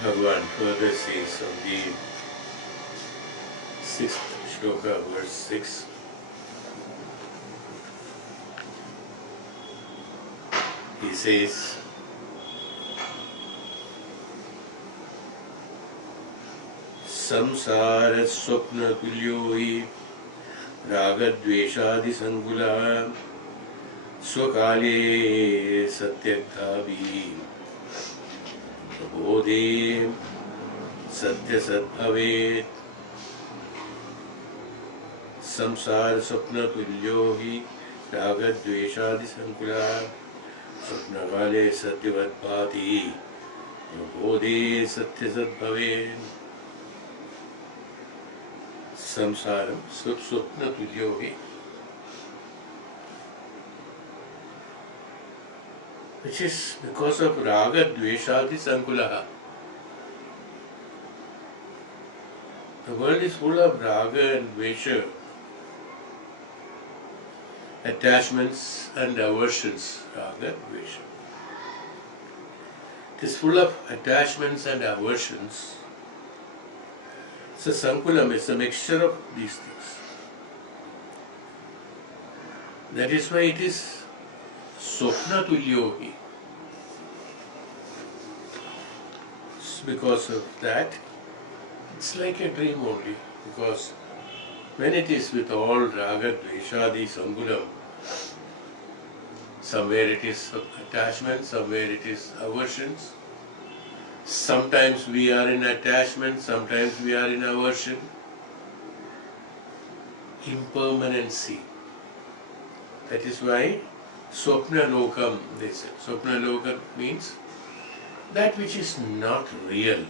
Bhagavan further says on the 6th shloka, verse 6, he says, Samsara swapna tulyo hi ragadveshadi sangula swakale satyaktavi bodhe satyasatbhavet. Samsara swapna tulyo hi ragadveshadi sangula swapnakale satyavatbhati bodhe satyasatbhavet. Samsaram swapna tulyo hi, which is because of raga dveshadi sankulaha. The world is full of raga and dvesha, attachments and aversions. Raga, dvesha. It is full of attachments and aversions. So sankulam is a mixture of these things. That is why it is swapna tulyohi. Because of that, it's like a dream only. Because when it is with all raga, dveshadi, sangulam, somewhere it is attachment, somewhere it is aversions. Sometimes we are in attachment, sometimes we are in aversion. Impermanency. That is why Swapna Lokam, they said. Swapna Lokam means that which is not real.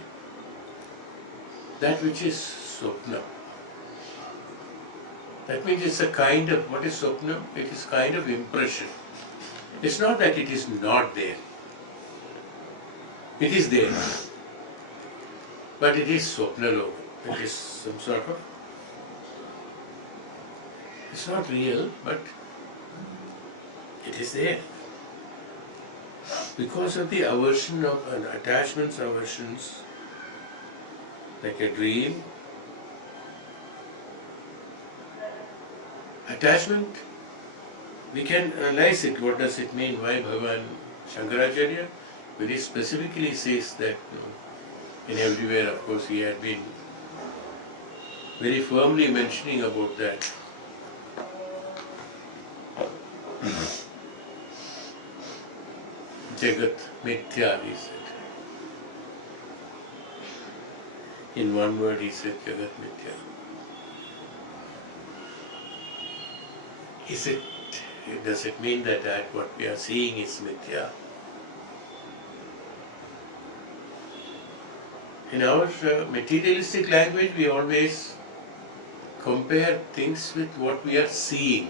That which is Swapna. That means it's a kind of, what is Swapna? It is kind of impression. It's not that it is not there. It is there. But it is Swapna Lokam. It is some sort of, it's not real, but it is there. Because of the aversion of attachments, aversions, like a dream. Attachment, we can analyze it. What does it mean? Why Bhagavan Sankaracharya very specifically says that in everywhere, of course, he had been very firmly mentioning about that. Jagat Mithya, he said. In one word, he said Jagat Mithya. Does it mean that what we are seeing is Mithya? In our materialistic language, we always compare things with what we are seeing.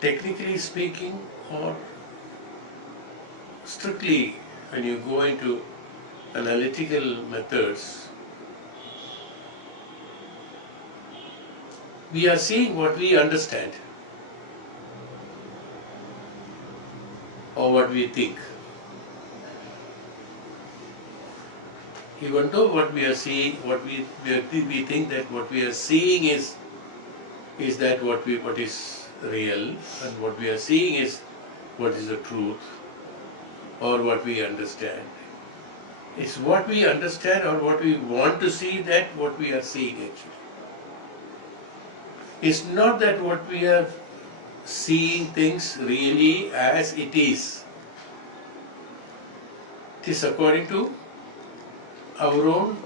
Technically speaking, or strictly when you go into analytical methods, we are seeing what we understand or what we think. Even though what we are seeing, what we think that what we are seeing is that what is real, and what we are seeing is what is the truth, or what we understand. It's what we understand or what we want to see that what we are seeing actually. It's not that what we are seeing things really as it is. It is according to our own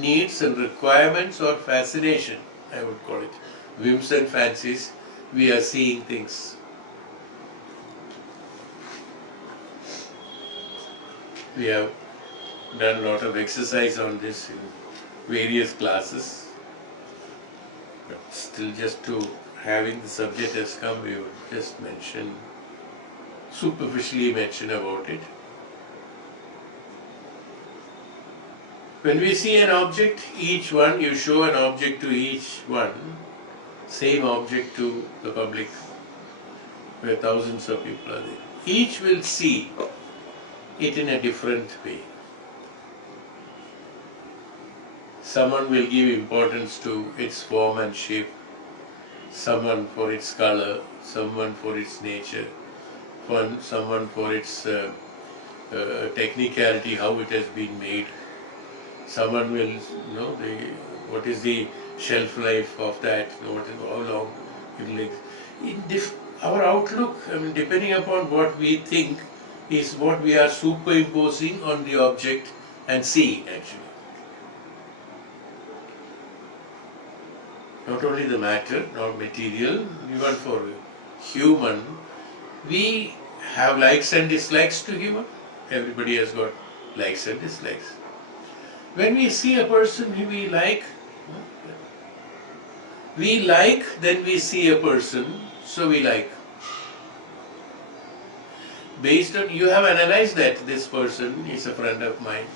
needs and requirements or fascination, I would call it. Whims and fancies, we are seeing things. We have done a lot of exercise on this in various classes. But still, just to having the subject has come, we would just superficially mention about it. When we see an object, each one, you show an object to each one, same object to the public, where thousands of people are there. Each will see it in a different way. Someone will give importance to its form and shape, someone for its color, someone for its nature, someone for its technicality, how it has been made. Someone will know what is the shelf life of that, how long it will. Our outlook, depending upon what we think, is what we are superimposing on the object and seeing actually. Not only the matter, not material, even for human, we have likes and dislikes to human. Everybody has got likes and dislikes. When we see a person who we like, then we see a person, so we like. Based on, you have analyzed that this person is a friend of mine,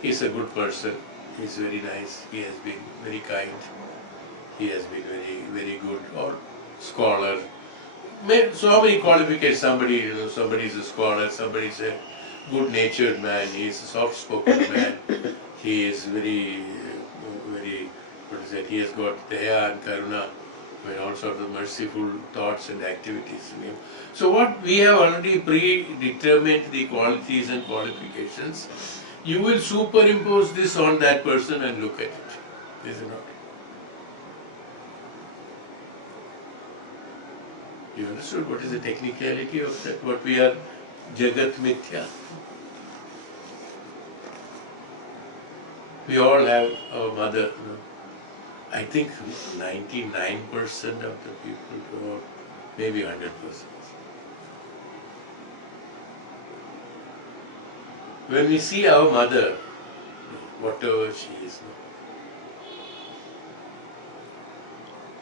he is a good person, he is very nice, he has been very kind, he has been very, very good, or scholar. So many qualifications, somebody is a scholar, somebody is a good-natured man, he is a soft-spoken man, he is very, he has got daya and karuna, all sorts of merciful thoughts and activities. So what we have already predetermined the qualities and qualifications, you will superimpose this on that person and look at it, is it not? You understood what is the technicality of that, what we are Jagat Mithya. We all have our mother. I think 99% of the people, or maybe 100%. When we see our mother, whatever she is,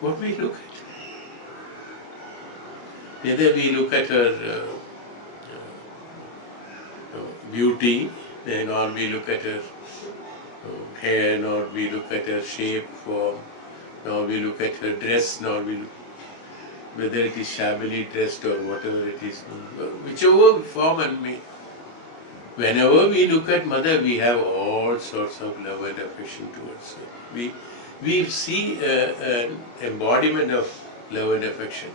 what we look at? Whether we look at her beauty, or we look at her hair, nor we look at her shape, form, nor we look at her dress, nor we look whether it is shabbily dressed or whatever it is, whichever form and me. Whenever we look at mother, we have all sorts of love and affection towards her. We see an embodiment of love and affection.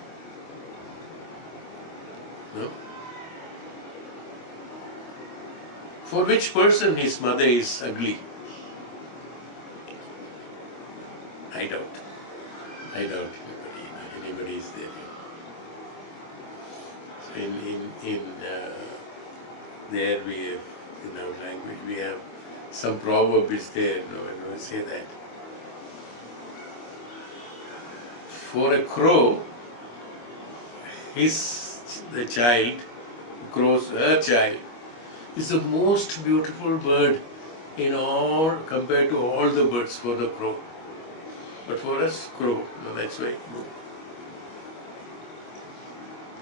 No? For which person his mother is ugly? I doubt. Anybody is there. So in there we have, in our language, we have some proverb is there, when we say that. For a crow, her child, is the most beautiful bird in all, compared to all the birds for the crow. But for us, crow, that's why.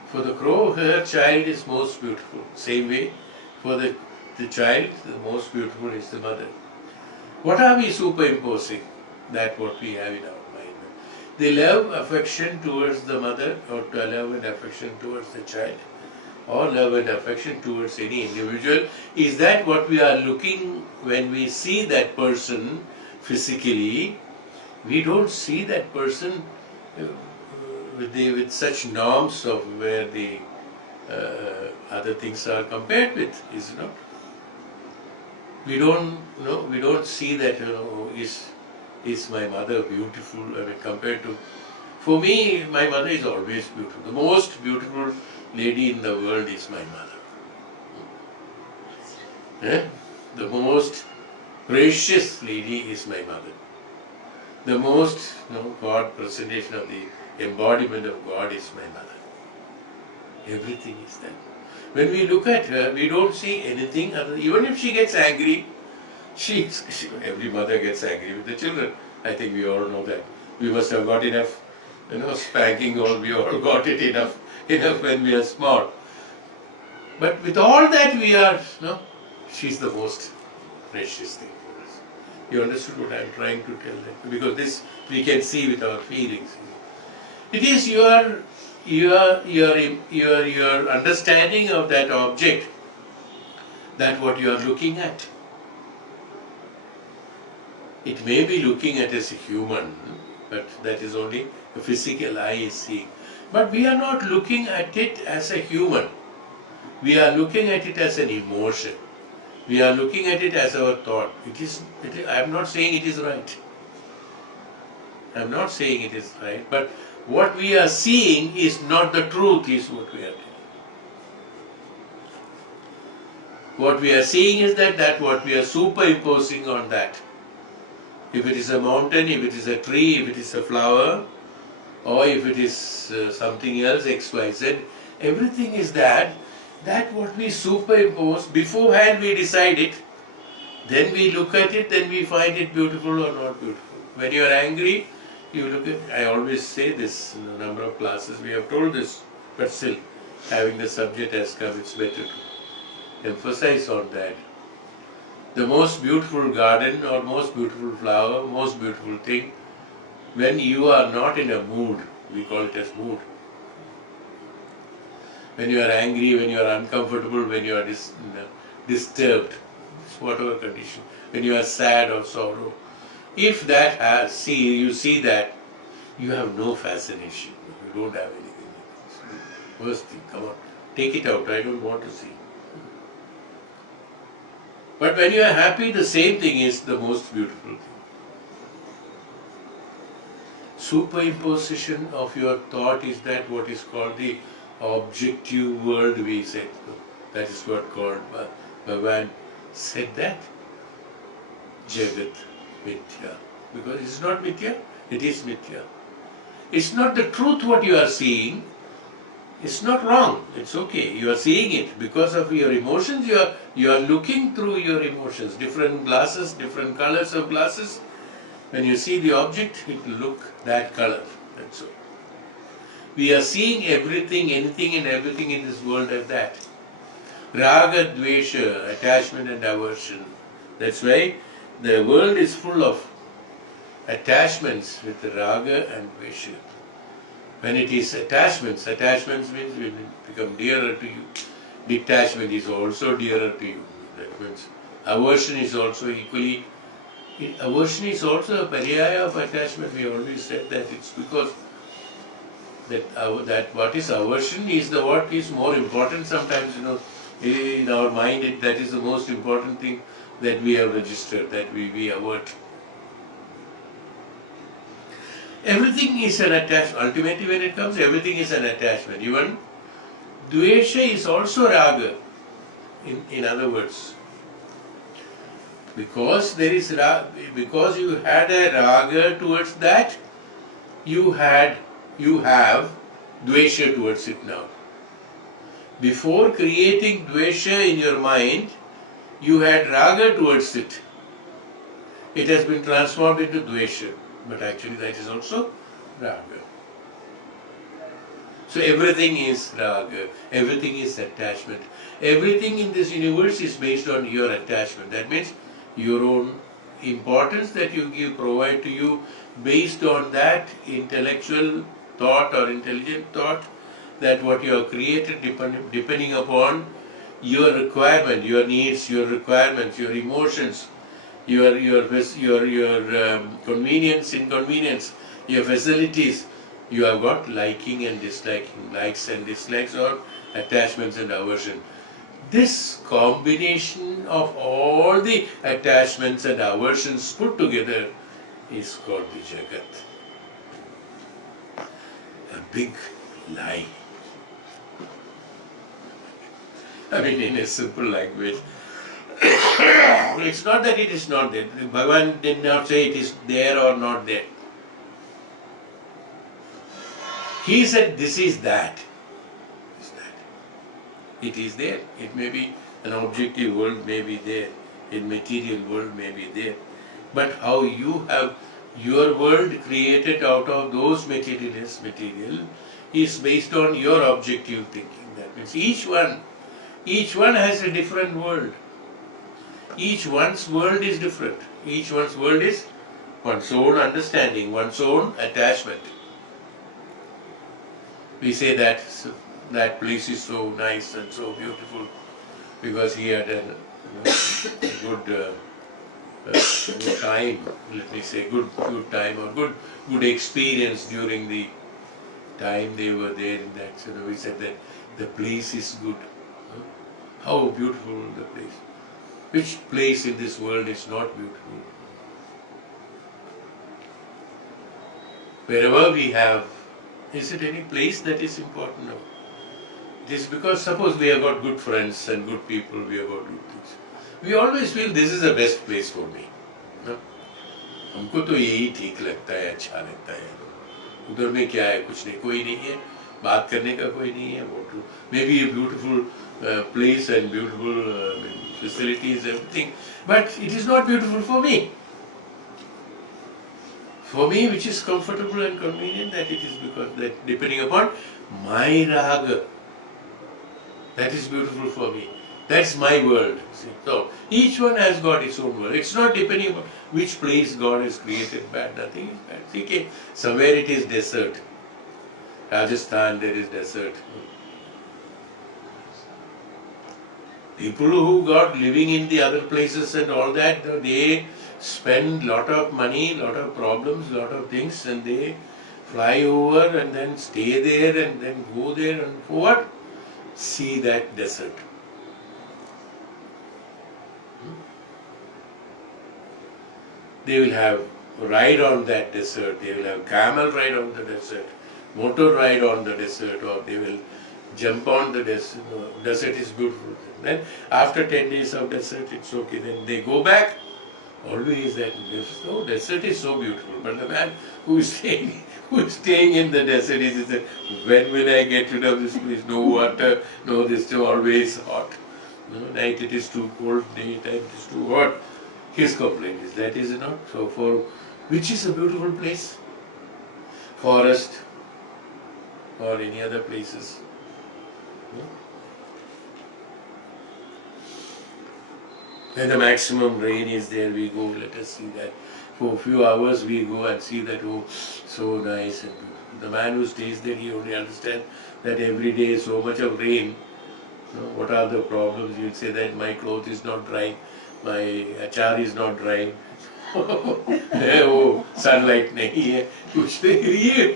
For the crow, her child is most beautiful. Same way, for the child, the most beautiful is the mother. What are we superimposing? That what we have in our mind. The love, affection towards the mother, or the love and affection towards the child, or love and affection towards any individual, is that what we are looking when we see that person physically? We don't see that person with such norms of where the other things are compared with, is it not? We don't see that, is my mother beautiful? Compared to, for me, my mother is always beautiful. The most beautiful lady in the world is my mother. The most precious lady is my mother. The most God presentation of the embodiment of God is my mother. Everything is that. When we look at her, we don't see anything other. Even if she gets angry, every mother gets angry with the children. I think we all know that. We must have got enough, spanking, or we all got it enough when we are small. But with all that we are, she's the most precious thing for us. You understood what I am trying to tell them? Because this we can see with our feelings. It is your understanding of that object, that what you are looking at. It may be looking at as a human, but that is only a physical eye is seeing. But we are not looking at it as a human. We are looking at it as an emotion. We are looking at it as our thought. I am not saying it is right. I am not saying it is right, but what we are seeing is not the truth, is what we are doing. What we are seeing is that what we are superimposing on that. If it is a mountain, if it is a tree, if it is a flower, or if it is something else, X, Y, Z, everything is that what we superimpose, beforehand we decide it, then we look at it, then we find it beautiful or not beautiful. When you are angry, you look at, I always say this in a number of classes, we have told this, but still, having the subject has come, it's better to emphasize on that. The most beautiful garden or most beautiful flower, most beautiful thing, when you are not in a mood, we call it as mood. When you are angry, when you are uncomfortable, when you are disturbed, whatever condition, when you are sad or sorrow, if that you see that, you have no fascination. You don't have anything. First thing, come on, take it out. I don't want to see. But when you are happy, the same thing is the most beautiful thing. Superimposition of your thought is that what is called the objective world, we said. That is what called Bhagavan said that. Jagat Mithya. Because it's not Mithya, it is Mithya. It's not the truth what you are seeing. It's not wrong. It's okay. You are seeing it because of your emotions. You are looking through your emotions. Different glasses, different colors of glasses. When you see the object, it will look that color. That's all. We are seeing everything, anything and everything in this world as that. Raga, Dvesha, attachment and aversion. That's why the world is full of attachments with Raga and Dvesha. When it is attachments means will become dearer to you. Detachment is also dearer to you. That means aversion is also equally. Aversion is also a paryaya of attachment. We always said that it's because that what is aversion is the what is more important sometimes, in our mind, that is the most important thing that we have registered, that we avert. Everything is an attachment. Ultimately when it comes, everything is an attachment. Even Dvesha is also Raga, in other words. Because because you had a Raga towards that, you have Dvesha towards it now. Before creating Dvesha in your mind, you had Raga towards it. It has been transformed into Dvesha. But actually that is also Raga. So everything is Raga, everything is attachment. Everything in this universe is based on your attachment. That means your own importance that you provide to you based on that intellectual thought or intelligent thought, that what you have created depending upon your requirement, your needs, your requirements, your emotions, your convenience, inconvenience, your facilities. You have got liking and disliking, likes and dislikes, or attachments and aversion. This combination of all the attachments and aversions put together is called the Jagat. A big lie. I mean, in a simple language. It's not that it is not there. Bhagavan did not say it is there or not there. He said this is that. Is that. It is there. It may be an objective world may be there, in material world may be there. But how you have your world created out of those material is based on your objective thinking. That means each one has a different world. Each one's world is different. Each one's world is one's own understanding, one's own attachment. We say that that place is so nice and so beautiful because he had a good time, let me say, good time or good experience during the time they were there in that. So we said that the place is good. How beautiful the place. Which place in this world is not beautiful? Wherever we have, is it any place that is important? No. It is because suppose we have got good friends and good people, we have got good things. We always feel this is the best place for me. No? हमको तो यही ठीक लगता है, अच्छा लगता है. उधर में क्या है? कुछ नहीं, कोई नहीं है, बात करने का कोई नहीं है. Maybe a beautiful place and beautiful facilities, everything, but it is not beautiful for me. For me, which is comfortable and convenient, that it is because that depending upon my raga, that is beautiful for me. That's my world. See? So each one has got its own world. It's not depending on which place God has created bad. Nothing is bad. See, okay, somewhere it is desert. Rajasthan, there is desert. People who got living in the other places and all that, they spend lot of money, lot of problems, lot of things, and they fly over and then stay there and then go there and for what? See that desert. They will have ride on that desert, they will have camel ride on the desert, motor ride on the desert, or they will jump on the desert. Desert is beautiful. Then after 10 days of desert, it's okay. Then they go back. Always that desert is so beautiful. But the man who is staying in the desert is saying, when will I get rid of this place? No water, no this is always hot. No, night it is too cold, daytime it is too hot. His complaint is that is not. So for which is a beautiful place? Forest or any other places. When the maximum rain is there, we go, let us see that. For a few hours we go and see that, oh, so nice. And the man who stays there, he only understands that every day is so much of rain. What are the problems? You'll say that my cloth is not drying, my achar is not drying. Oh, sunlight nahi hai.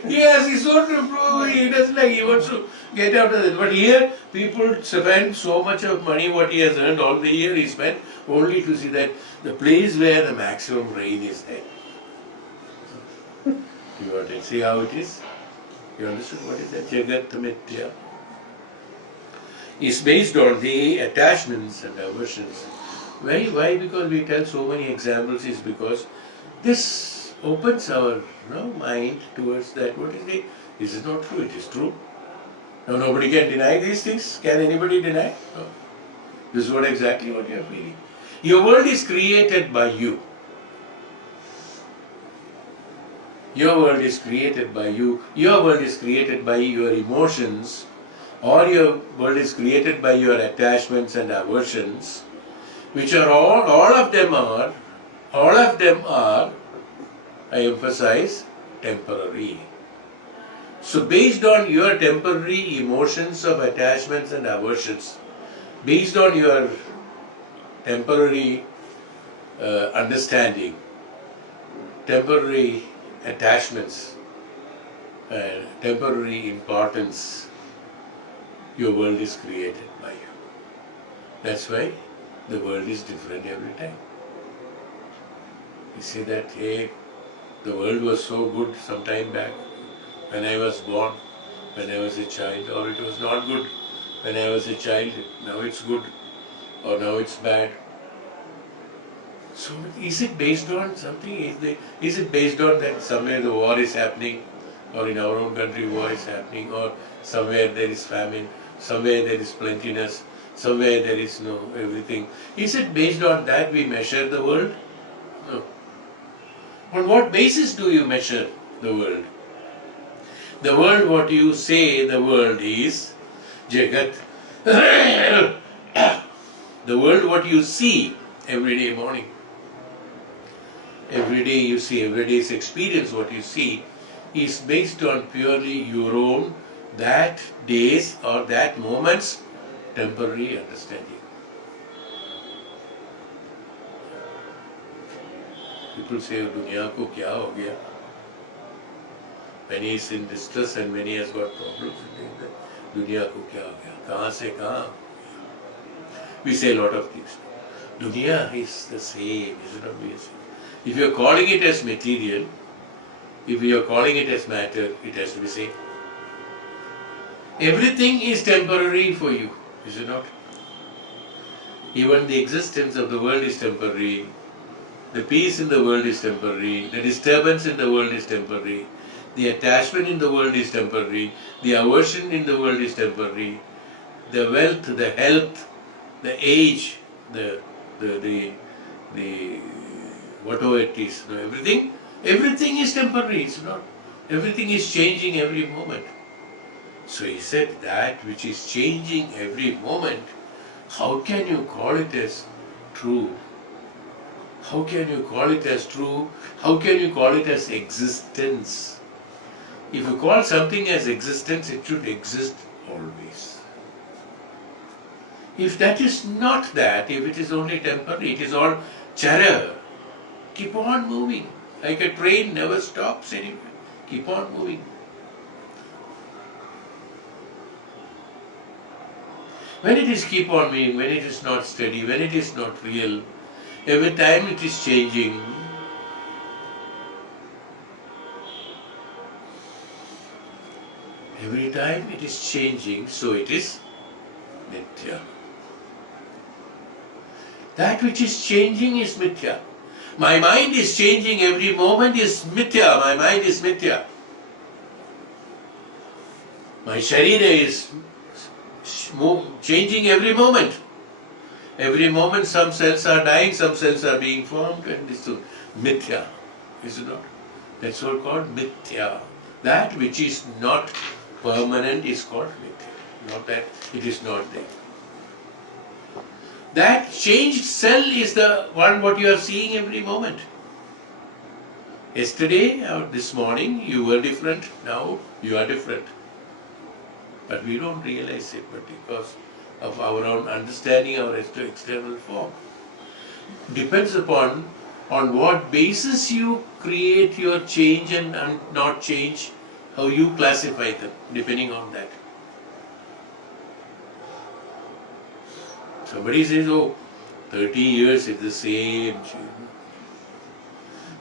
He has his own problem. He doesn't like, he wants to get out of it. But here, people spend so much of money, what he has earned all the year, he spent only to see that the place where the maximum rain is there. You got to see how it is? You understood what is that? Jagat Mithya is based on the attachments and aversions. Why? Because we tell so many examples is because this opens our mind towards that. What is it? This is not true, it is true. Now nobody can deny these things. Can anybody deny? No. This is exactly what you are feeling. Your world is created by you. Your world is created by you. Your world is created by your emotions, or your world is created by your attachments and aversions, which are all of them are, I emphasize, temporary. So based on your temporary emotions of attachments and aversions, based on your temporary understanding, temporary attachments, and temporary importance, your world is created by you. That's why the world is different every time. You see that, hey, the world was so good some time back when I was born, when I was a child, or it was not good when I was a child, now it's good, or now it's bad. So is it based on something? Is it based on that somewhere the war is happening, or in our own country war is happening, or somewhere there is famine? Somewhere there is plentiness, somewhere there is no everything. Is it based on that we measure the world? No. On what basis do you measure the world? The world, what you say the world is, Jagat. The world, what you see every day morning. Every day you see, every day's experience, what you see, is based on purely your own, that day's or that moment's temporary understanding. People say, दुनिया को क्या हो गया? When he is in distress and when he has got problems, दुनिया को क्या हो गया? कहाँ से कहाँ? We say a lot of things. Dunya is the same, is it not? If you are calling it as material, if you are calling it as matter, it has to be same. Everything is temporary for you, is it not? Even the existence of the world is temporary. The peace in the world is temporary. The disturbance in the world is temporary. The attachment in the world is temporary. The aversion in the world is temporary. The wealth, the health, the age, the whatever it is, everything is temporary, it's not. Everything is changing every moment. So he said that which is changing every moment, how can you call it as true? How can you call it as true? How can you call it as existence? If you call something as existence, it should exist always. If that is not that, if it is only temporary, it is all chara. Keep on moving. Like a train never stops anywhere. Keep on moving. When it is keep on moving, when it is not steady, when it is not real, every time it is changing. Every time it is changing, so it is mithya. That which is changing is mithya. My mind is changing every moment is mithya. My mind is mithya. My sharira is changing every moment. Every moment some cells are dying, some cells are being formed, and this is mithya. Is it not? That's what called mithya. That which is not permanent is called mithya. Not that it is not there. That changed cell is the one what you are seeing every moment. Yesterday or this morning you were different, now you are different. But we don't realize it, but because of our own understanding, our external form. Depends upon on what basis you create your change and not change, how you classify them, depending on that. Somebody says, oh, 30 years is the same.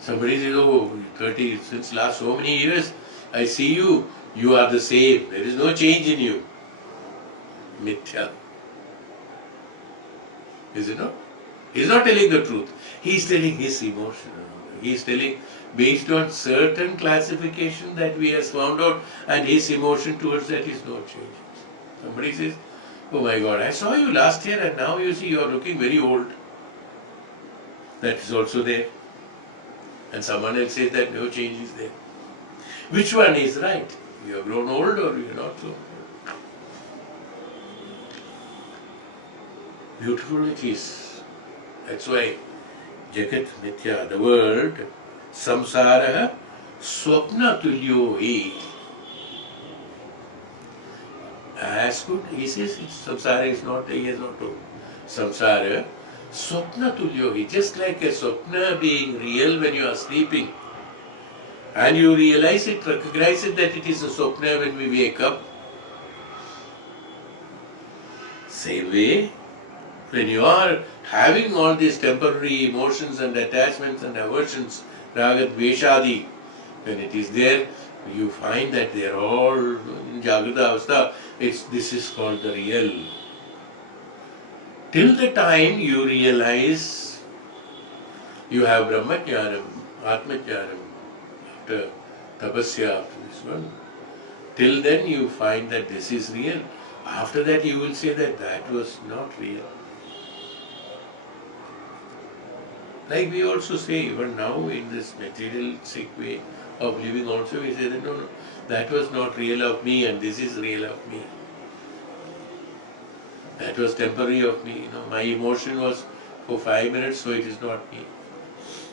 Somebody says, oh, 30, since last so many years, I see you, you are the same. There is no change in you. Mithya. Is it not? He is not telling the truth. He is telling his emotion. He is telling based on certain classification that we have found out, and his emotion towards that is no change. Somebody says, oh my God, I saw you last year and now you see you are looking very old. That is also there. And someone else says that no change is there. Which one is right? You have grown old or you are not so old? Beautiful it is. That's why Jagat Mithya, the world, samsara swapna tulyo hi. As good, he says, samsara is not, he has not told. Samsara swapna tulyo hi. Just like a swapna being real when you are sleeping. And you realize it, recognize it that it is a swapna when we wake up. Same way, when you are having all these temporary emotions and attachments and aversions, raga, Bh.Aadi, when it is there, you find that they are all in Jagrata Avastha. This is called the real. Till the time you realize you have Brahmajnanam, Atmajnanam, after Tapasya, after this one, till then you find that this is real. After that you will say that that was not real. Like we also say, even now in this materialistic way of living also, we say that no, no, that was not real of me and this is real of me. That was temporary of me. My emotion was for 5 minutes, so it is not me.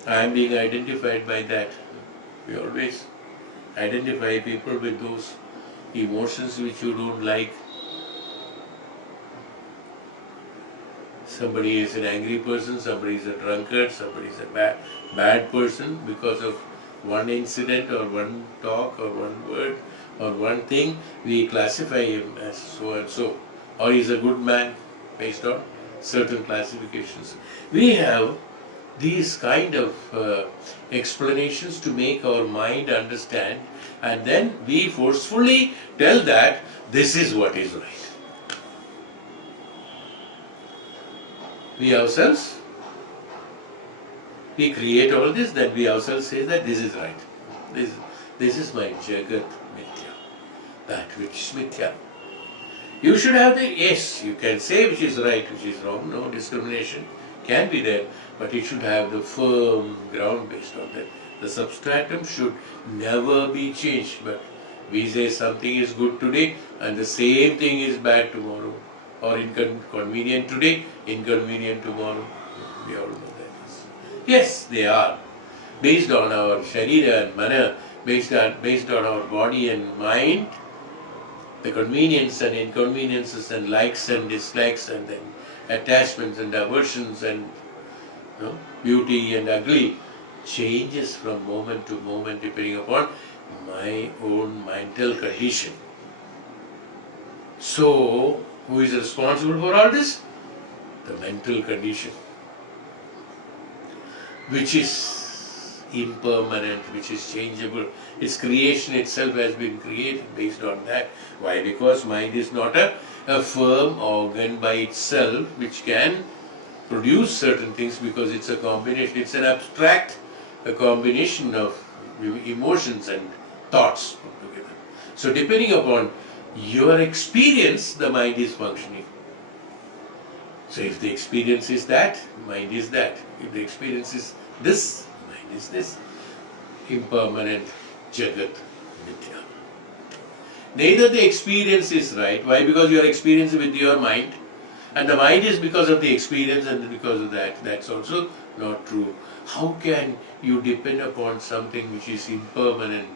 I am being identified by that. We always identify people with those emotions which you don't like. Somebody is an angry person, somebody is a drunkard, somebody is a bad person because of one incident or one talk or one word or one thing. We classify him as so and so. Or he is a good man based on certain classifications. We have these kind of explanations to make our mind understand, and then we forcefully tell that this is what is right. We ourselves, we create all this, then we ourselves say that this is right. This is my Jagat Mithya, that which is Mithya. You should have yes, you can say which is right, which is wrong, no discrimination can be there, but it should have the firm ground based on that. The substratum should never be changed, but we say something is good today and the same thing is bad tomorrow, or inconvenient today, inconvenient tomorrow. We all know that. Yes, they are. Based on our sharira and mana, based on our body and mind, the convenience and inconveniences and likes and dislikes and then attachments and aversions and beauty and ugly changes from moment to moment depending upon my own mental condition. So, who is responsible for all this? The mental condition, which is impermanent, which is changeable. Its creation itself has been created based on that. Why? Because mind is not a firm organ by itself which can produce certain things, because it's a combination, it's an abstract a combination of emotions and thoughts put together. So depending upon your experience, the mind is functioning. So if the experience is that, mind is that. If the experience is this, mind is this. Impermanent Jagat Mithya. Neither the experience is right. Why? Because you are experiencing with your mind, and the mind is because of the experience and because of that. That's also not true. How can you depend upon something which is impermanent?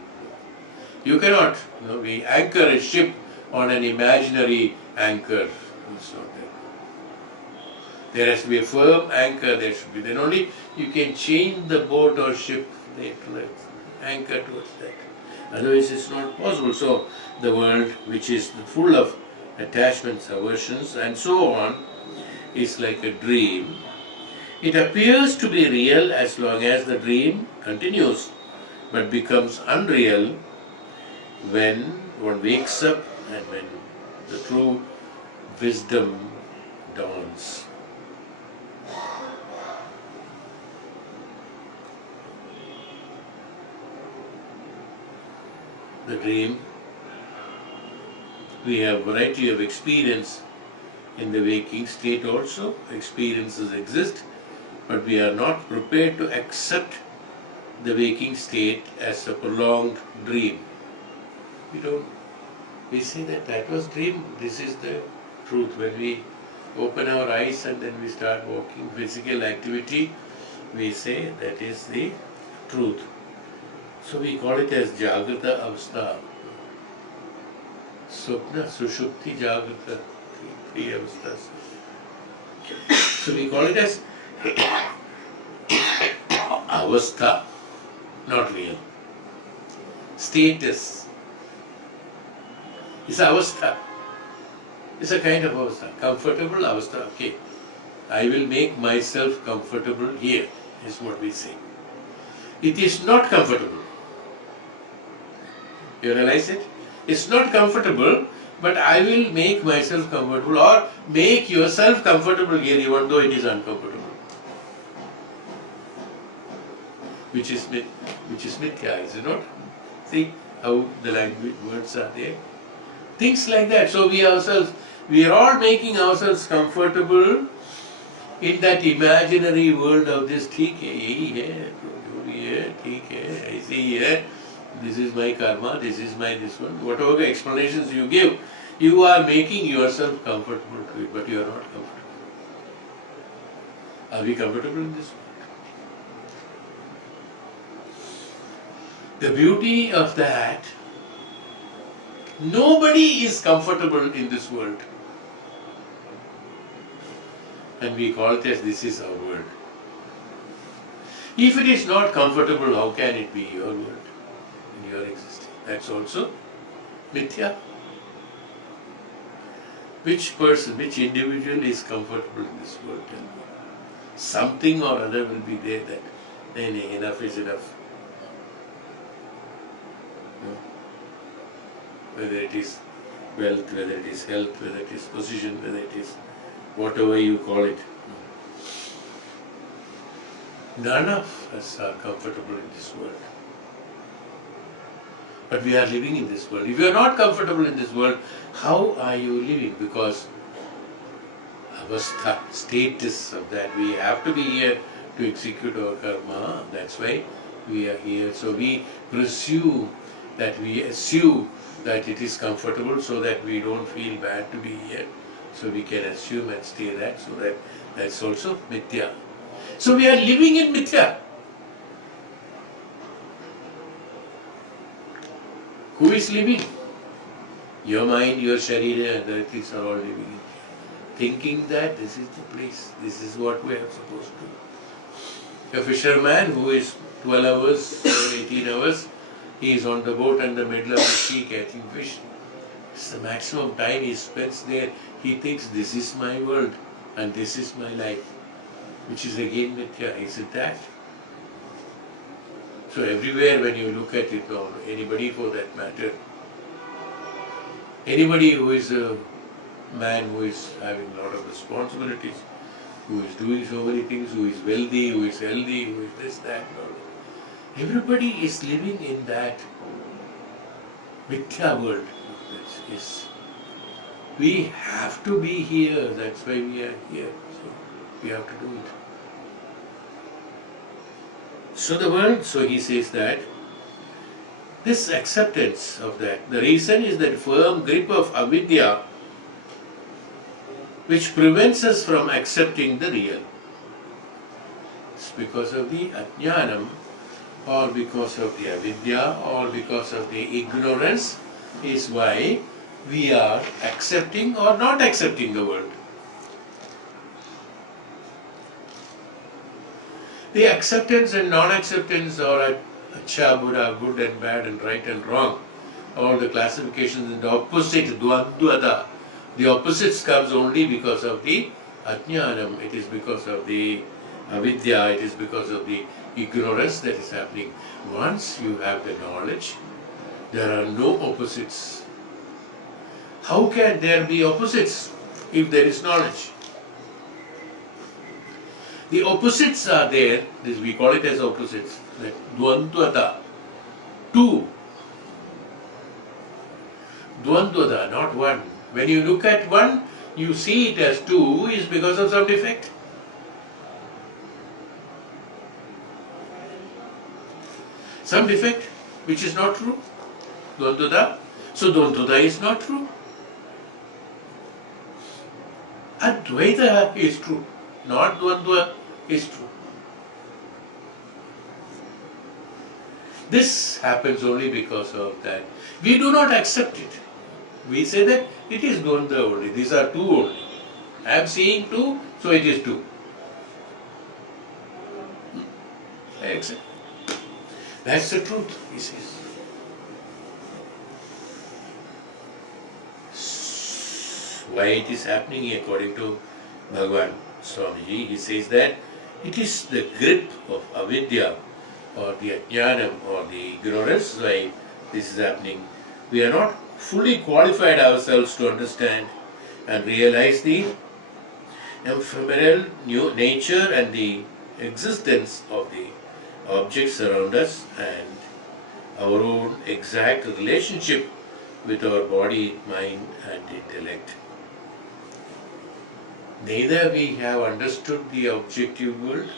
You cannot. We anchor a ship on an imaginary anchor. It's not there. There has to be a firm anchor. There should be. Then only you can change the boat or ship. Anchor towards that. Otherwise, it's not possible. So, the world, which is full of attachments, aversions, and so on, is like a dream. It appears to be real as long as the dream continues, but becomes unreal when one wakes up and when the true wisdom dawns. The dream, we have variety of experience in the waking state also. Experiences exist, but we are not prepared to accept the waking state as a prolonged dream. We say that was dream, this is the truth. When we open our eyes and then we start walking, physical activity, we say that is the truth. So we call it as Jagrata Avastha. Swapna, Sushupti, Jagrata, three avasthas. So we call it as Avastha, not real. Status. It's Avastha. It's a kind of Avastha. Comfortable Avastha. Okay. I will make myself comfortable here, is what we say. It is not comfortable. You realize it? It's not comfortable, but I will make myself comfortable, or make yourself comfortable here even though it is uncomfortable. Which is mithya, is it not? See how the language words are there? Things like that. So we are all making ourselves comfortable in that imaginary world of this, ठीक है, यही है, जो भी है, ठीक है, ऐसे ही है, this is my karma, this is my this one, whatever explanations you give, you are making yourself comfortable to it, but you are not comfortable. Are we comfortable in this world? The beauty of that, nobody is comfortable in this world. And we call it as this is our world. If it is not comfortable, how can it be your world and your existence? That's also mithya. Which person, which individual is comfortable in this world? Tell me. Something or other will be there that enough is enough. Whether it is wealth, whether it is health, whether it is position, whether it is whatever you call it. None of us are comfortable in this world. But we are living in this world. If you are not comfortable in this world, how are you living? Because our status of that, we have to be here to execute our karma. That's why we are here. So we assume that it is comfortable so that we don't feel bad to be here. So we can assume and stay that, so that's also mithya. So we are living in mithya. Who is living? Your mind, your sharira and the things are all living in. Thinking that this is the place, this is what we are supposed to do. A fisherman who is 12 hours or 18 hours, he is on the boat in the middle of the sea catching fish. It's the maximum time he spends there. He thinks this is my world and this is my life, which is again mithya. Is it that? So everywhere when you look at it, or anybody for that matter, anybody who is a man who is having a lot of responsibilities, who is doing so many things, who is wealthy, who is healthy, who is this, that, everybody is living in that mithya world. We have to be here, that's why we are here. So we have to do it. So the world, so he says that this acceptance of that, the reason is that firm grip of avidya which prevents us from accepting the real. It's because of the ajnanam, or because of the avidya, or because of the ignorance is why we are accepting or not accepting the world. The acceptance and non-acceptance or Atmabodha, good and bad and right and wrong, all the classifications and the opposite, Dvandvada, the opposites comes only because of the ajnanam, it is because of the avidya, it is because of the ignorance that is happening. Once you have the knowledge, there are no opposites. How can there be opposites if there is knowledge? The opposites are there, this we call it as opposites, like dvandvada, two. Dvandvada, not one. When you look at one, you see it as two is because of some defect. Some defect which is not true. Dvandvada. So Dvandvada is not true. Advaita is true, not Dvandva is true. This happens only because of that. We do not accept it. We say that it is Dvandva only, these are two only. I am seeing two, so it is two. I accept. That's the truth, he says. Why it is happening according to Bhagavan Swamiji, he says that it is the grip of avidya or the ajnanam or the ignorance why this is happening. We are not fully qualified ourselves to understand and realize the ephemeral nature and the existence of the objects around us and our own exact relationship with our body, mind and intellect. Neither we have understood the objective world,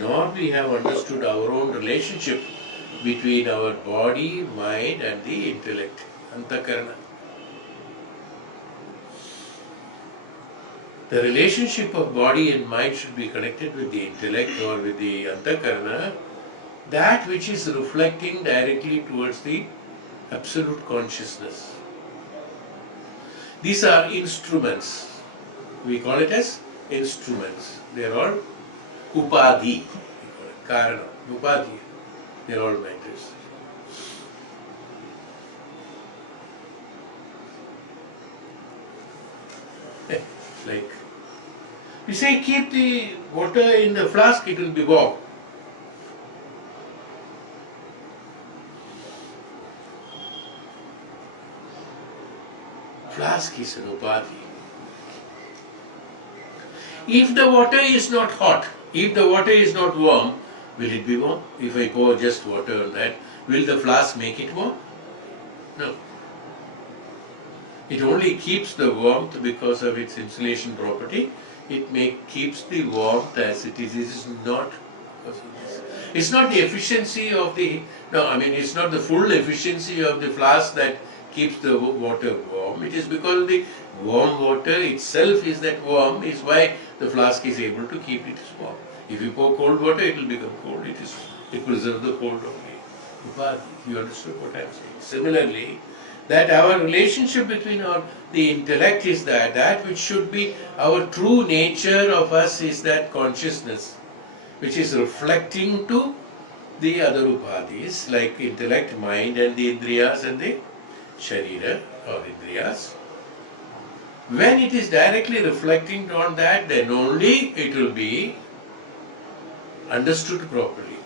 nor we have understood our own relationship between our body, mind and the intellect, antakarana. The relationship of body and mind should be connected with the intellect or with the antakarana, that which is reflecting directly towards the absolute consciousness. These are instruments. We call it as instruments. They are all Bh.Aadi, Karana, Bh.Aadi. They are all matters. Like we say, keep the water in the flask, it will be warm. Flask is an Bh.Aadi. If the water is not hot, if the water is not warm, will it be warm? If I pour just water on that, will the flask make it warm? No. It only keeps the warmth because of its insulation property. It keeps the warmth as it is. It is not because of this. It's not the efficiency of the, no, I mean it's not the full efficiency of the flask that keeps the water warm. It is because the warm water itself is that warm, is why the flask is able to keep it warm. If you pour cold water, it will become cold. It preserves the cold only. But you understood what I am saying. Similarly, that our relationship between the intellect is that which should be our true nature of us is that consciousness, which is reflecting to the other Bh.Aadis like intellect, mind and the indriyas and the sharira or indriyas. When it is directly reflecting on that, then only it will be understood properly.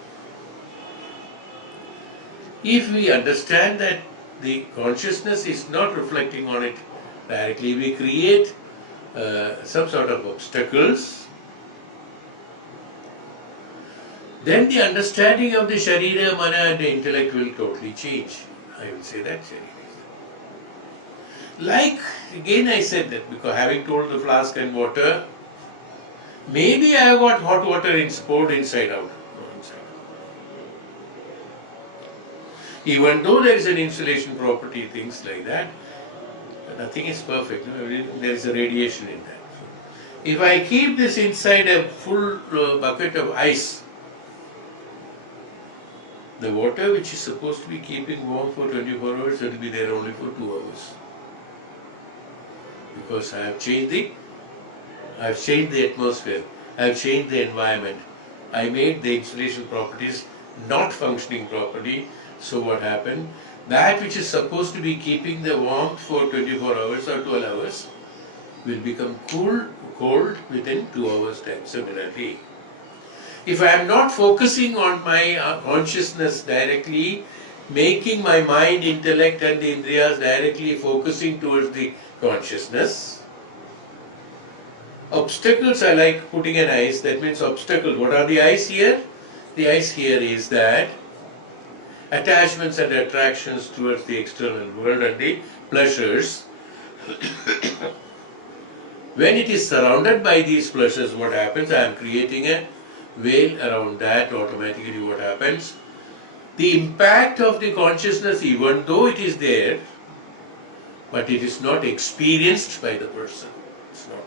If we understand that the consciousness is not reflecting on it directly, we create some sort of obstacles, then the understanding of the sharira, mana and the intellect will totally change. I will say that sharira. Like, again I said that, because having told the flask and water, maybe I have got hot water poured inside out. No, inside. Even though there is an insulation property, things like that, nothing is perfect. There is a radiation in that. If I keep this inside a full bucket of ice, the water which is supposed to be keeping warm for 24 hours will be there only for 2 hours. Because I have changed the atmosphere, I have changed the environment, I made the insulation properties not functioning properly. So what happened? That which is supposed to be keeping the warmth for 24 hours or 12 hours will become cold within 2 hours time. Similarly, if I am not focusing on my consciousness directly, making my mind, intellect and the indriyas directly focusing towards the consciousness, obstacles are like putting an ice, that means obstacles. What are the ice here? The ice here is that attachments and attractions towards the external world and the pleasures. When it is surrounded by these pleasures, what happens? I am creating a veil around that. Automatically what happens? The impact of the consciousness, even though it is there, but it is not experienced by the person. It's not.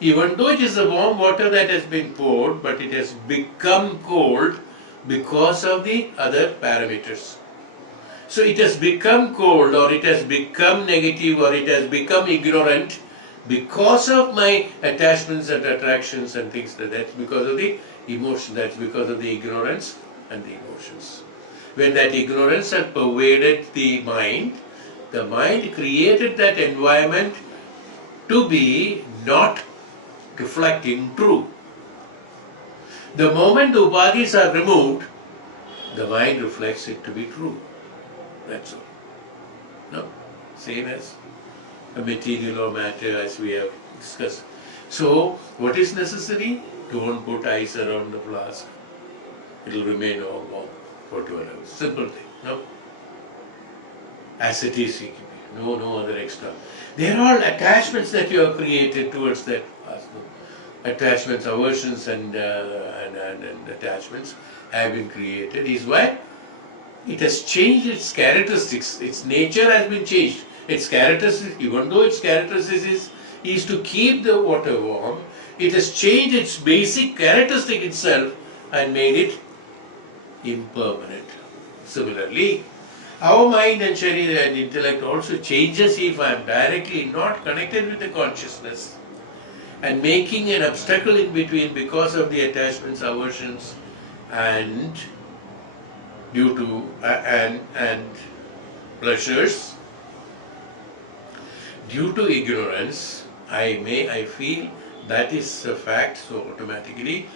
Even though it is the warm water that has been poured, but it has become cold because of the other parameters. So it has become cold, or it has become negative, or it has become ignorant because of my attachments and attractions and things like that. That's because of the emotion, that's because of the ignorance and the emotions. When that ignorance had pervaded the mind created that environment to be not reflecting true. The moment the Bh.Aadis are removed, the mind reflects it to be true. That's all. No? Same as a material or matter as we have discussed. So, what is necessary? Don't put ice around the flask. It will remain all warm for 12 hours. Simple thing. No? as it is. No other extra. They are all attachments that you have created towards that Asma. Attachments, aversions and attachments have been created. Is why it has changed its characteristics. Its nature has been changed. Its characteristics, even though its characteristics is to keep the water warm, it has changed its basic characteristic itself and made it impermanent. Similarly, our mind and Sharira and intellect also changes if I am directly not connected with the consciousness and making an obstacle in between because of the attachments, aversions, and due to and pleasures. Due to ignorance, I feel that is a fact, so automatically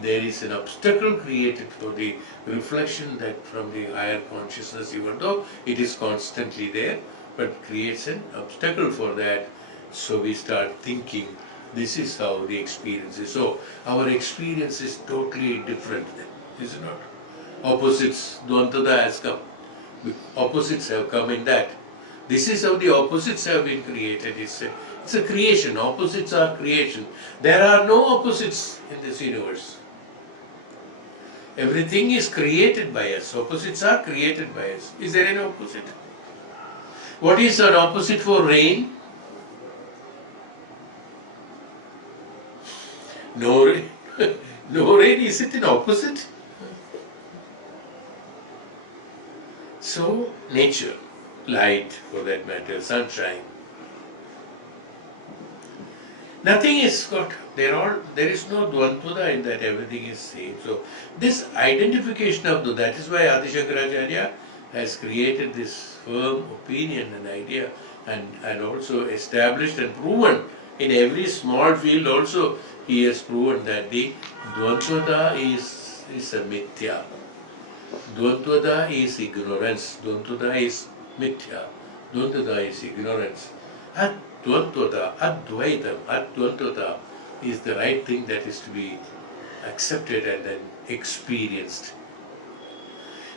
there is an obstacle created for the reflection that from the higher consciousness, even though it is constantly there, but creates an obstacle for that. So we start thinking, this is how the experience is. So our experience is totally different then, is it not? Opposites, Dvantada has come. Opposites have come in that. This is how the opposites have been created. It's a creation. Opposites are creation. There are no opposites in this universe. Everything is created by us. Opposites are created by us. Is there any opposite? What is an opposite for rain? No rain. No rain, is it an opposite? So, nature, light for that matter, sunshine. Nothing is got, there is no Dvantvada in that, everything is same. So, this identification of that is why Adi Shankaracharya has created this firm opinion and idea and also established and proven in every small field also he has proven that the Dvantvada is a mithya. Dvantvada is ignorance. Dvantvada is mithya. Dvantvada is ignorance. Ad-Dvantvada, Advaitam, Ad-Dvantvada is the right thing that is to be accepted and then experienced.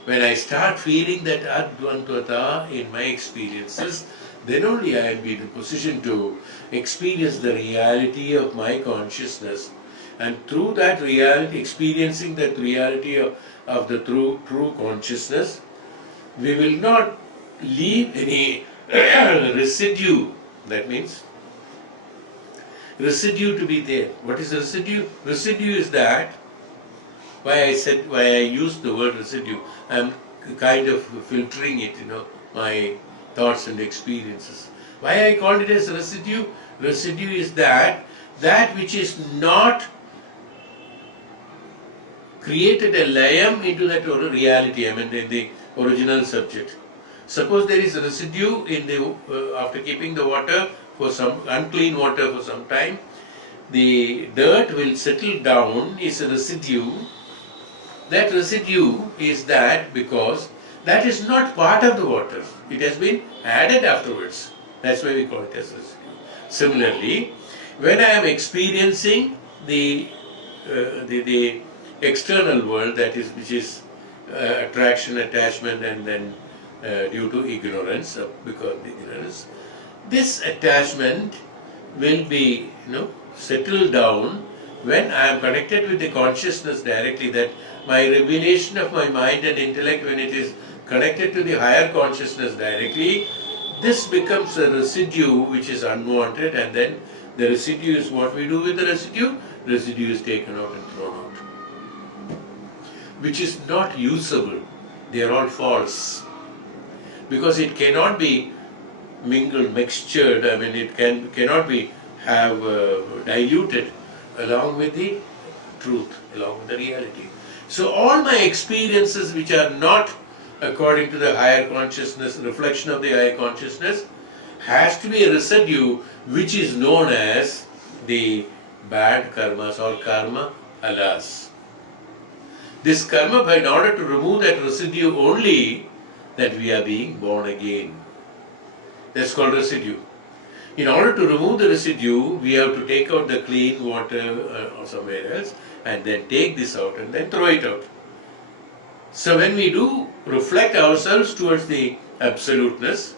When I start feeling that Ad-Dvantvada in my experiences, then only I will be in a position to experience the reality of my consciousness, and through that reality, experiencing that reality of the true consciousness, we will not leave any residue. That means residue to be there. What is residue? Residue is that, why I used the word residue, I am kind of filtering it, my thoughts and experiences. Why I called it as residue? Residue is that which is not created a layam into that reality, the original subject. Suppose there is a residue in the after keeping the water for some unclean water for some time, the dirt will settle down, is a residue. That residue is that because that is not part of the water. It has been added afterwards. That's why we call it as residue. Similarly, when I am experiencing the external world, that is, which is attraction, attachment, and then due to ignorance, because of ignorance, this attachment will be, settled down when I am connected with the consciousness directly. That my revelation of my mind and intellect, when it is connected to the higher consciousness directly, this becomes a residue which is unwanted, and then the residue is what we do with the residue. Residue is taken out and thrown out, which is not usable. They are all false, because it cannot be mingled, mixtured. It cannot be diluted along with the truth, along with the reality. So all my experiences which are not according to the higher consciousness, reflection of the higher consciousness, has to be a residue which is known as the bad karmas or karma alas. This karma, in order to remove that residue only, that we are being born again. That's called residue. In order to remove the residue, we have to take out the clean water or somewhere else, and then take this out and then throw it out. So when we do reflect ourselves towards the absoluteness,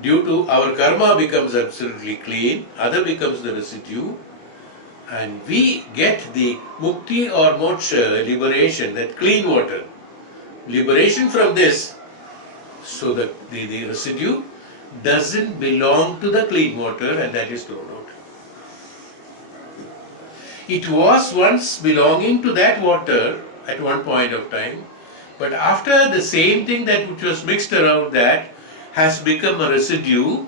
due to our karma becomes absolutely clean, other becomes the residue, and we get the mukti or moksha, liberation, that clean water. Liberation from this, so that the residue doesn't belong to the clean water and that is thrown out. It was once belonging to that water at one point of time, but after the same thing that which was mixed around that has become a residue,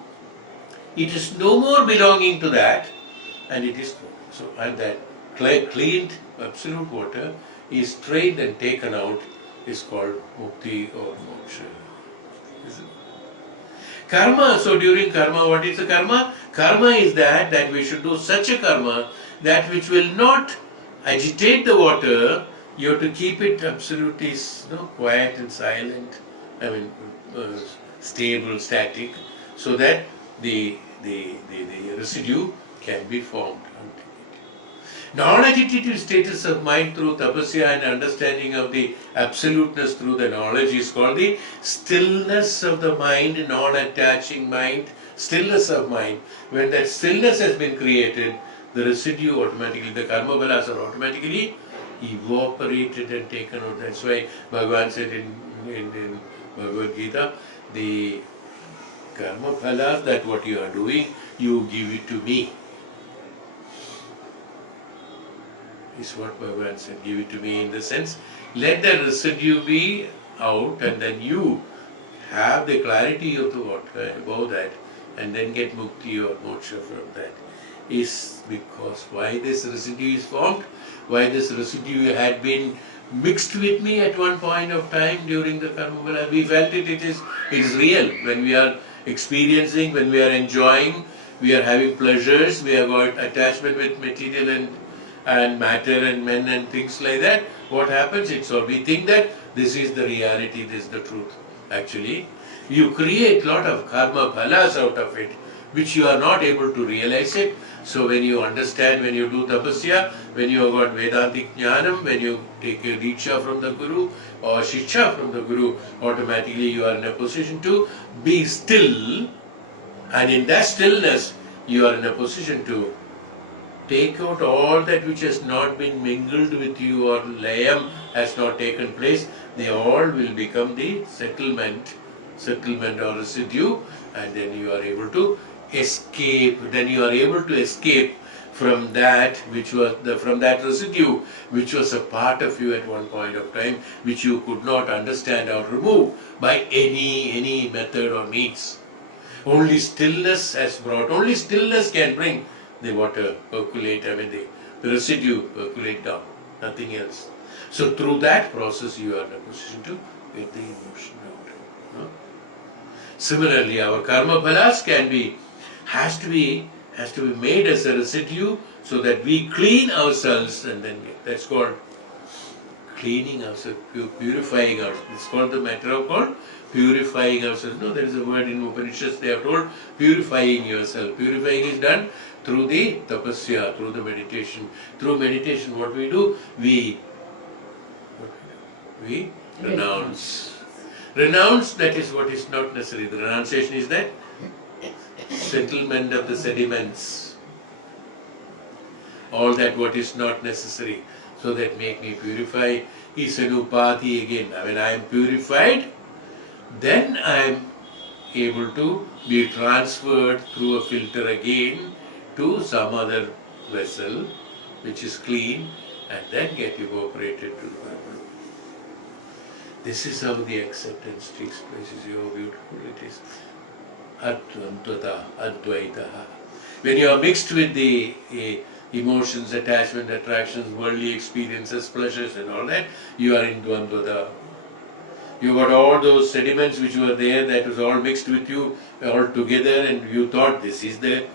it is no more belonging to that and it is thrown. So, and that cleaned absolute water is strained and taken out is called mukti or moksha. Karma, so during karma, what is the karma? Karma is that we should do such a karma that which will not agitate the water. You have to keep it absolutely quiet and silent, stable, static, so that the residue can be formed. Non-agitative status of mind through tapasya and understanding of the absoluteness through the knowledge is called the stillness of the mind, non-attaching mind, stillness of mind. When that stillness has been created, the residue automatically, the karma balas are automatically evaporated and taken out. That's why Bhagavan said in Bhagavad Gita, the karma balas, that what you are doing, you give it to me. Is what Bhagavan said, give it to me, in the sense, let the residue be out and then you have the clarity of the water above that and then get mukti or moksha from that. Is because why this residue is formed, why this residue had been mixed with me at one point of time during the karma bala. We felt it is real. When we are experiencing, when we are enjoying, we are having pleasures, we have got attachment with material and matter and men and things like that. What happens? It's all, we think that this is the reality, this is the truth. Actually, you create lot of karma phalas out of it, which you are not able to realize it. So when you understand, when you do tapasya, when you have got Vedantic jnanam, when you take a diksha from the Guru or shiksha from the Guru, automatically you are in a position to be still, and in that stillness you are in a position to take out all that which has not been mingled with you or layam has not taken place. They all will become the settlement or residue, and then you are able to escape. Then you are able to escape from that which was from that residue which was a part of you at one point of time, which you could not understand or remove by any method or means. Only stillness has brought. Only stillness can bring the water percolate, the residue percolate down, nothing else. So through that process you are in a position to get the emotion out. No? Similarly, our karma phalas has to be made as a residue so that we clean ourselves and then that's called cleaning ourselves, purifying ourselves. It's called the matter of called purifying ourselves. No, there is a word in Upanishads, they are told purifying yourself. Purifying is done through the tapasya, through the meditation. Through meditation, what we do? We renounce. Renounce, that is what is not necessary. The renunciation is that settlement of the sediments. All that what is not necessary. So that make me purify is an upati again. When I am purified, then I am able to be transferred through a filter again to some other vessel which is clean and then get evaporated to the world. This is how the acceptance takes place. You see how beautiful it is. Advantata, Advaita. When you are mixed with the emotions, attachment, attractions, worldly experiences, pleasures and all that, you are in Dvandvata. You got all those sediments which were there, that was all mixed with you, all together, and you thought this is the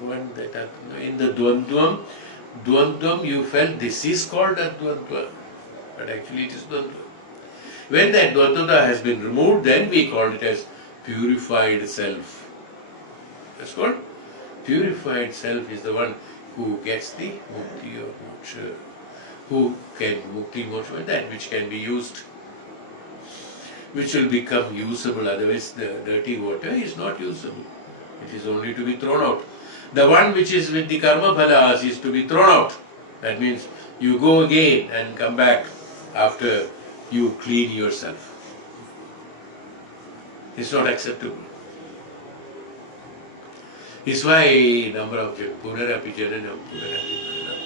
one that in the Dvandvam you felt this is called Advandva, but actually it is Dvandva. When that Dvandvata has been removed, then we call it as purified self. That's called purified self is the one who gets the mukti or moksha, who can mukti moksha, that which can be used which will become usable. Otherwise, the dirty water is not usable. It is only to be thrown out. The one which is with the karma phalas is to be thrown out. That means you go again and come back after you clean yourself. It's not acceptable. It's why number of punarapi jananam, punarapi maranam.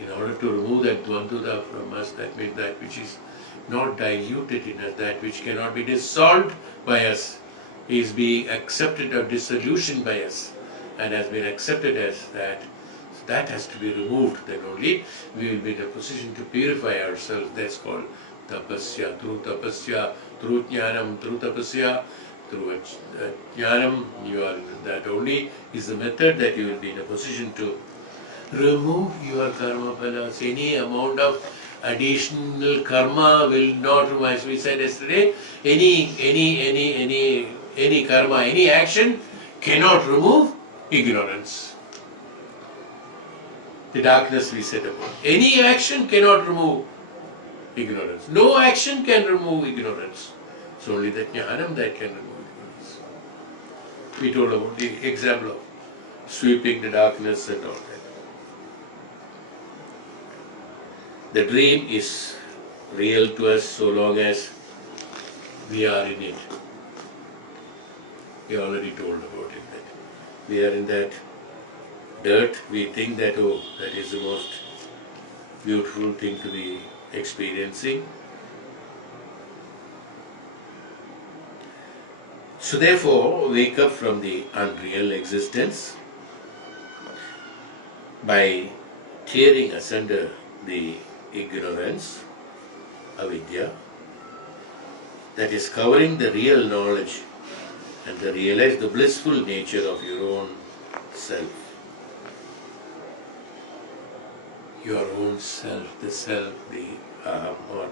In order to remove that dvandvata from us, that means that which is not diluted in us, that which cannot be dissolved by us, is being accepted or dissolution by us, and has been accepted as that. So that has to be removed. Then only we will be in a position to purify ourselves. That's called tapasya. Through tapasya, through jnanam, through tapasya, through jnanam, you are, that only is the method that you will be in a position to remove your karma phalas. Any amount of additional karma will not remove. As we said yesterday, any karma, any action cannot remove ignorance. The darkness we said about. Any action cannot remove ignorance. No action can remove ignorance. It's only the jnanam that can remove ignorance. We told about the example of sweeping the darkness and all that. The dream is real to us so long as we are in it. We already told about it that we are in that dirt. We think that, oh, that is the most beautiful thing to be experiencing. So therefore, wake up from the unreal existence by tearing asunder the ignorance, avidya, that is covering the real knowledge, and to realize the blissful nature of your own self. Your own self, the self, the aham, or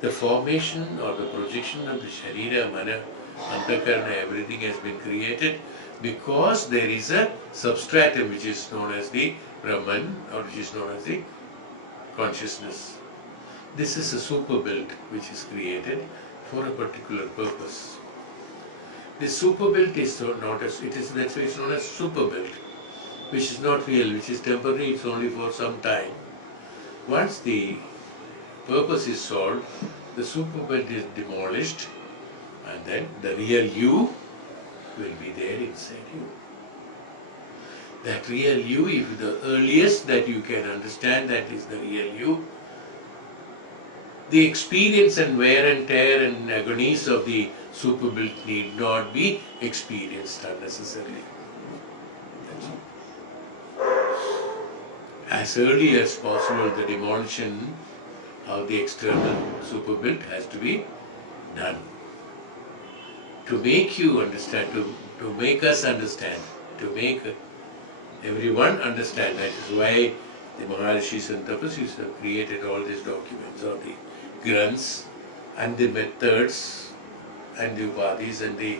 the formation or the projection of the sharira, mana, antakarana, everything has been created because there is a substratum which is known as the Brahman, or which is known as the consciousness. This is a super build which is created for a particular purpose. This super build is not as, it is, that's why it's known as super build, which is not real, which is temporary, it's only for some time. Once the purpose is solved, the super build is demolished, and then the real you will be there inside you. That real you, if the earliest that you can understand that is the real you, the experience and wear and tear and agonies of the super build need not be experienced unnecessarily. As early as possible, the demolition of the external super build has to be done. To make you understand, to make us understand, to make everyone understand. That is why the Maharishis and Tapasis have created all these documents, or the grunts and the methods and the upadhis and the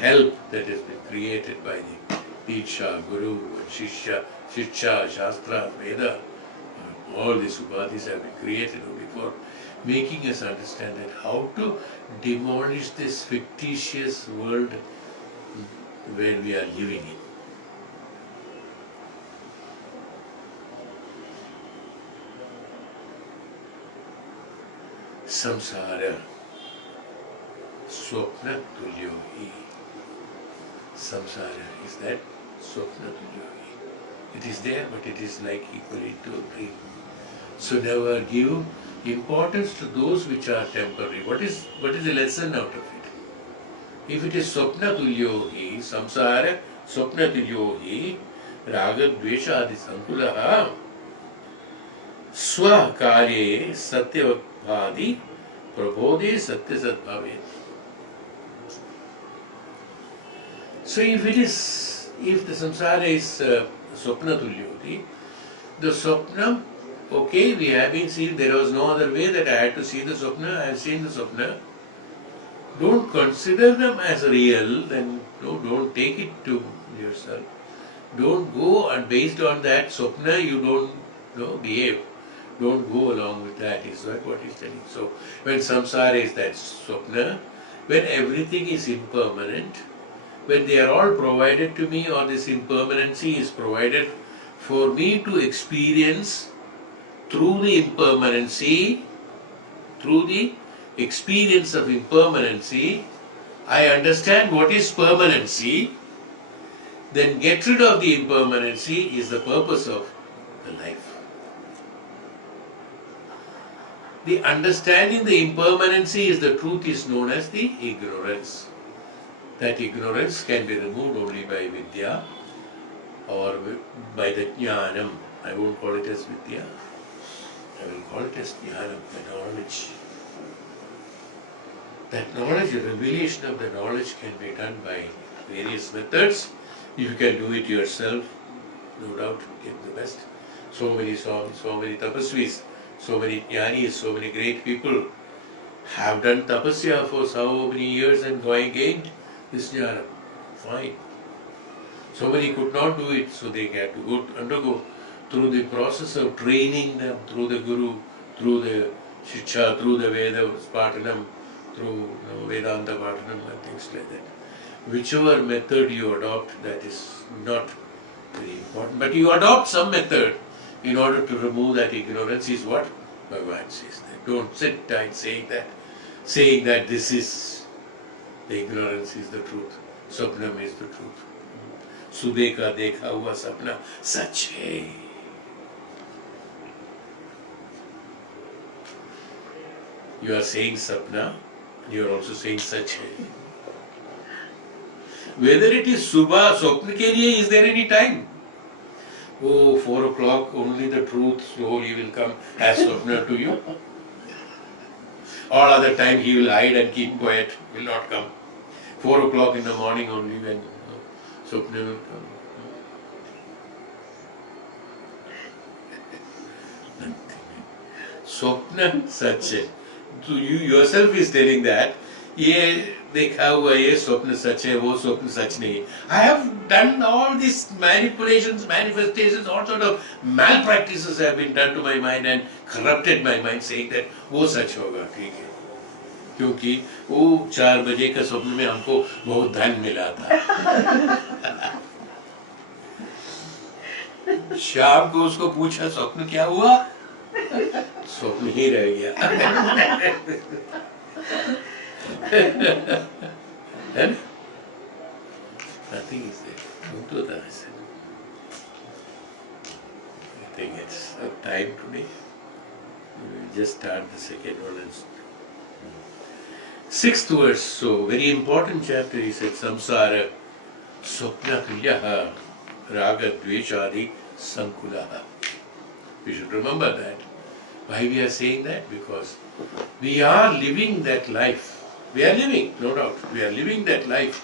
help that has been created by the Diksha, Guru, and Shishya, Shiksha, Shastra, Veda. All these upadhis have been created only for making us understand that how to demolish this fictitious world where we are living in. Samsara swapna tulyo hi. Samsara is that swapna tulyo hi. It is there, but it is like equally to a dream. So never give importance to those which are temporary. What is the lesson out of it? If it is swapna tulyo hi, samsara swapna tulyo hi, raga Bh.Aadi sankulaha, Sw.Karye Bh.Aadi prabodhe satya sadbhave. So if the samsara is swapna tulyoti, the swapna, okay, we have been seeing, there was no other way that I had to see the swapna, I have seen the swapna. Don't consider them as real, then don't take it to yourself. Don't go and based on that swapna you don't behave. Don't go along with that, is that what he's telling. So, when samsara is that swapna, when everything is impermanent, when they are all provided to me, or this impermanency is provided for me to experience through the impermanency, through the experience of impermanency, I understand what is permanency, then get rid of the impermanency is the purpose of the life. The understanding the impermanency is the truth is known as the ignorance. That ignorance can be removed only by vidya or by the jnanam. I won't call it as vidya. I will call it as jnanam, the knowledge. That knowledge, the revelation of the knowledge can be done by various methods. If you can do it yourself, no doubt you get the best. So many tapasvis, so many jnanis, so many great people have done tapasya for so many years and gained this jnana. Fine. So many could not do it, so they had to undergo through the process of training them, through the guru, through the shiksha, through the Veda Patanam, through Vedanta Patanam and things like that. Whichever method you adopt, that is not very important. But you adopt some method in order to remove that ignorance is what Bhagavan says. Don't sit tight saying that this is, the ignorance is the truth. Sapnam is the truth. Subeka dekha hua sapna sach hai. You are saying sapna, you are also saying sach hai. Whether it is subha, swapna ke liye, is there any time? Oh, 4 o'clock, only the truth slowly will come as swapna to you. All other time he will hide and keep quiet, will not come. 4 o'clock in the morning only when swapna will come. Swapna sach hai. So you yourself is telling that, ye देखा हुआ ये स्वप्न सच है वो स्वप्न सच नहीं. I have done all these manipulations, manifestations, all sort of malpractices have been done to my mind and corrupted my mind, saying that वो सच होगा. ठीक है, क्योंकि वो 4 बजे का स्वप्न में हमको बहुत धन मिला था. शाम को उसको पूछा स्वप्न क्या हुआ, स्वप्न ही रह गया. And nothing is there. Don't do that. I think it's time today. We will just start the second one. 6th verse. So very important chapter. He said samsara swapna kriyaha raga Bh.Aadi sankulaha. We should remember that. Why we are saying that? Because we are living that life. We are living, no doubt. We are living that life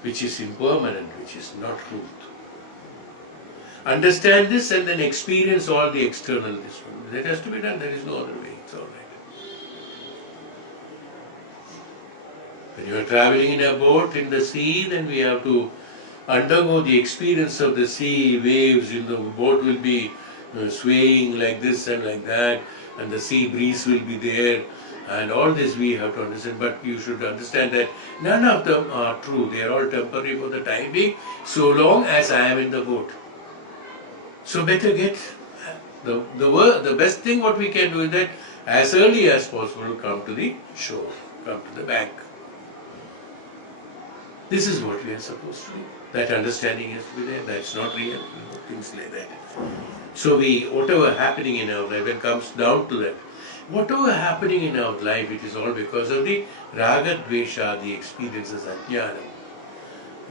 which is impermanent, which is not truth. Understand this and then experience all the external this one. That has to be done. There is no other way. It's all right. When you are traveling in a boat in the sea, then we have to undergo the experience of the sea, waves in the boat will be swaying like this and like that, and the sea breeze will be there, and all this we have to understand. But you should understand that none of them are true. They are all temporary for the time being, so long as I am in the boat. So better get the best thing what we can do is that as early as possible come to the shore, come to the bank. This is what we are supposed to do. That understanding has to be there. That's not real. Things like that. So whatever happening in our life, it comes down to that. Whatever happening in our life, it is all because of the raga dvesha, the experiences ajnana.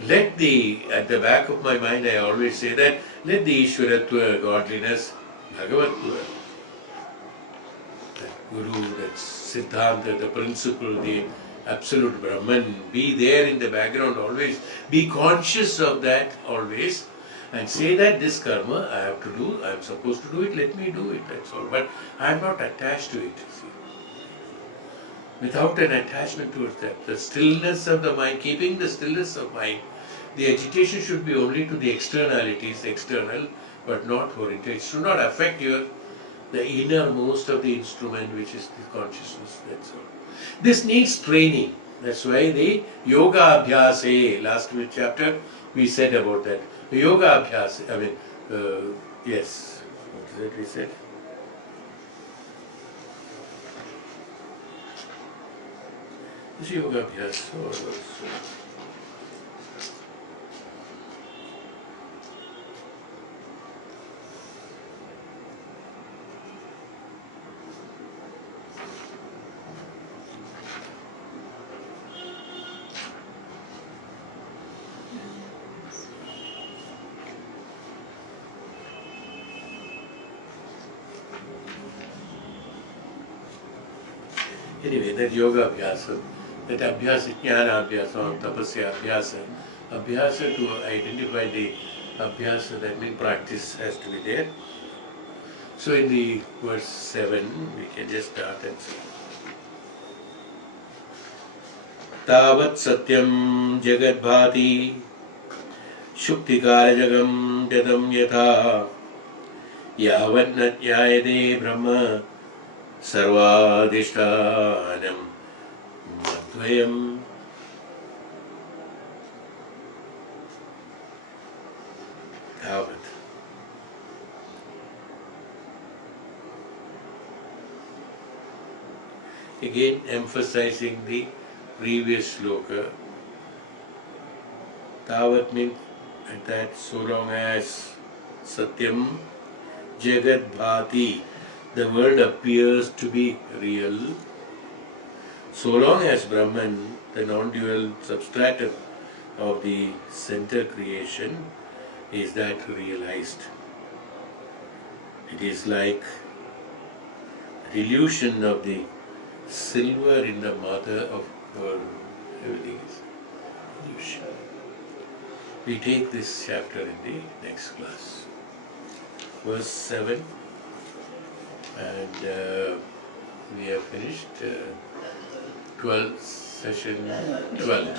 At the back of my mind, I always say that, let the Ishwaratva, godliness, Bhagavatva, that Guru, that Siddhanta, the principle, the absolute Brahman, be there in the background always. Be conscious of that always. And say that this karma I have to do, I am supposed to do it, let me do it, that's all. But I am not attached to it, see. Without an attachment towards that, the stillness of the mind, keeping the stillness of mind, the agitation should be only to the externalities, external, but not oriented. It should not affect your the innermost of the instrument, which is the consciousness. That's all. This needs training. That's why the yoga abhyasa, last chapter we said about that. The yoga abhyasa, yes, what is it we said? This yoga abhyasa also. Anyway, that yoga abhyasa, that abhyasa, jnana abhyasa, tapasya abhyasa, abhyasa to identify the abhyasa, that means practice has to be there. So in the verse 7, we can just start and say, Tavat satyam jagat bhati shuktikara jagam yatha yavat natyayade brahma sarvadishtanam madvayam. Tavat. Again emphasizing the previous sloka. Tavat means that so long as Satyam Jagat Bhati, the world appears to be real, so long as Brahman, the non-dual substratum of the center creation, is that realized. It is like an illusion of the silver in the mother of pearl. Everything is illusion. We take this chapter in the next class. Verse 7, and we have finished 12, session 12.